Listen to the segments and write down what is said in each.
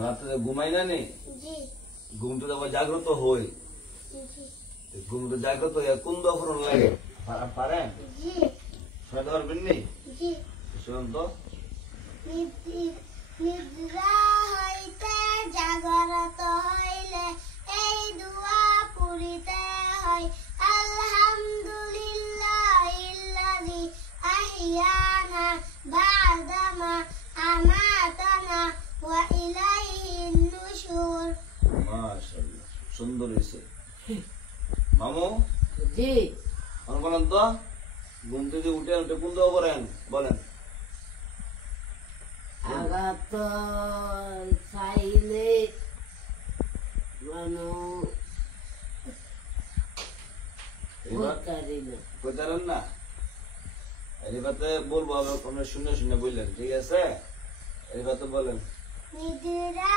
রাতে ঘুমাই না নি? ঘুম তো আবার জাগ্রত হই। ঘুম তো জাগ্রত হইয়া কোন দফরন লাগে পারেন? শোনাতে পারবেন নি? শুনুন তো। নিদ্রা হইতে জাগরত হইলে এই দুয়া পড়িতে হয়, আলহামদুলিল্লাহিল্লাযী আহইয়ানা বা'দামা আমাতানা ওয়া ইলাইহিন নুশুর। মাশাআল্লাহ, সুন্দর হয়েছে। মামু জি বলেন তো, ঘুম থেকে উঠে উঠে কোন দোয়া করেন বলেন? আঘাত চাইলে কইতারেন না? এবারে বলবো, আপনার শুনে শুনে বললেন, ঠিক আছে? এবারে বলেন। নিদ্রা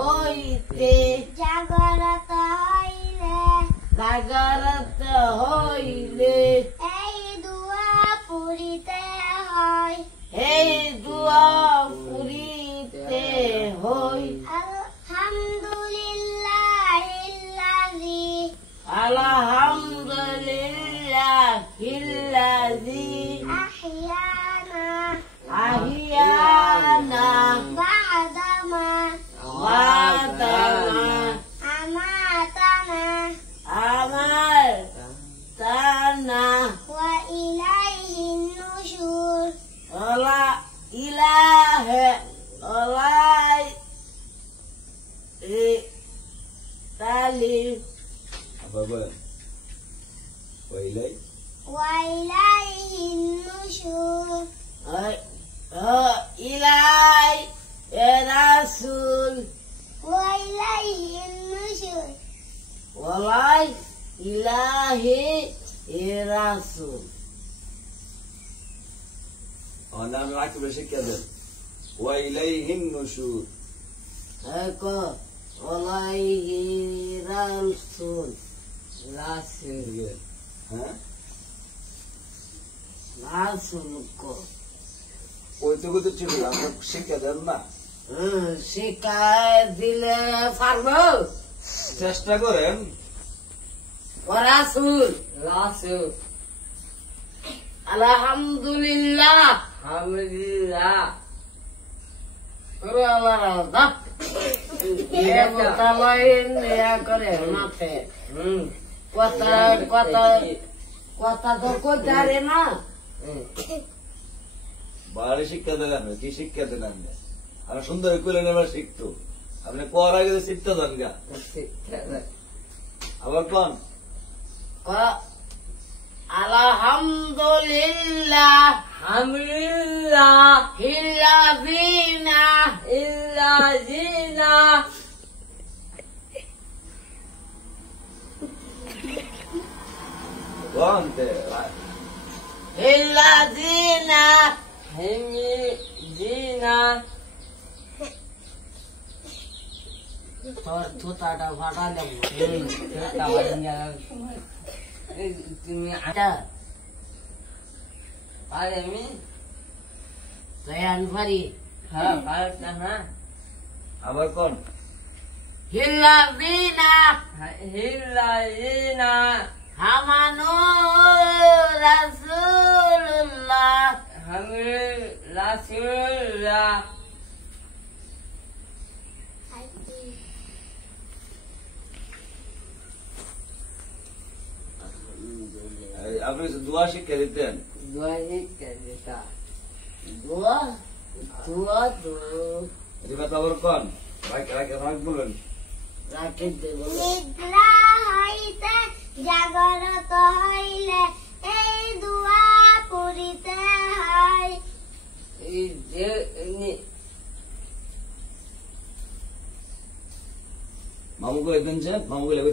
হইতে জাগরত হইলে এই দুয়া পড়িতে হয়, আলহামদুলিল্লাহিল্লাযী আহইয়ানা বা'দামা আমাতানা ওয়া ইলাইহিন নুশুর। আবার বলেন। ওয়া ইলাইহিন নুশুর। রাসূল ওয়া ইলাইহিন নুশুর। ওয়ালাই ইলাহি রাসূল। নাম রাখবে শিক্ষা দেন। ওয়া ইলাইহিন নুশুর। ওয়ালাইহি রাসূল। হ্যাঁ, রাসূল কো ওই তো কত ছিল, আমরা শিক্ষা দেন না? শিখায় দিলে পারবো, চেষ্টা করেন। রাসূল আলহামদুলিল্লাহ কথা তো কোথারে না। বাড়ি শিক্ষা দেন, আপনি কি শিক্ষা দেন? আমরা সুন্দর করে নেবার শিখতো, আপনি কর আগে শিখতে দেন গা। আবার কোন আলহামদুলিল্লাহ ইল্লাযীনা কোনতে ইল্লাযীনা তোর থুতাটা ফাটা দেবো। তুমি আটা পারে আমি দয়ান পারি। হ্যাঁ পারত না। আবার কোন হিল্লাযীনা আমানু রাসূলুল্লাহ আপনি দোয়া শিক্ষা দিতেন? এবার আবার কোন বলবেন? নিদ্রা হইতে জাগরত হইলে এই দুয়া পড়িতে হয়, মামুকে এতেন, মামুকে লেগে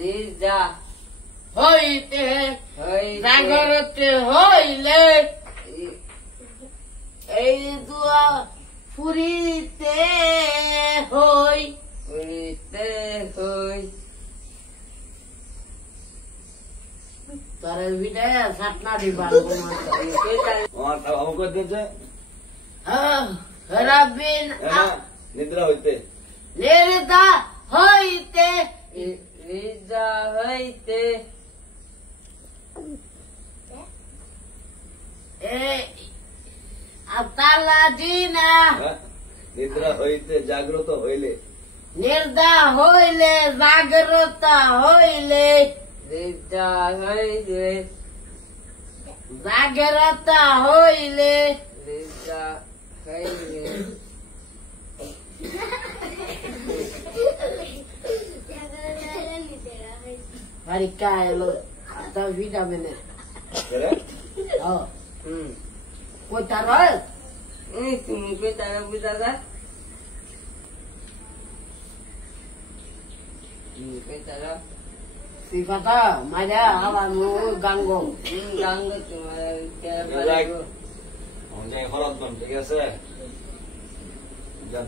রিজা হইতে জাগরত হইলে এই দুয়া পুরিতে হই। Tare video satna di bangku mata. আমাকে দিয়েছে Rabin নিদ্রা হইতে Nirda hoite Nirda hoite Atala dina নিদ্রা হইতে জাগ্রত হইলে Nirda hoile Zagrata hoile Nirda hoile Zagrata hoile Nirda hoile Maricai lo atau vida mana? Oh, kau taruh? Ini cuma kau taruh bisa tak? Kau taruh? Sifata, mana awamu ganggu? Ganggu cuma cara baru. Jangan horot bang, ঠিক আছে? যান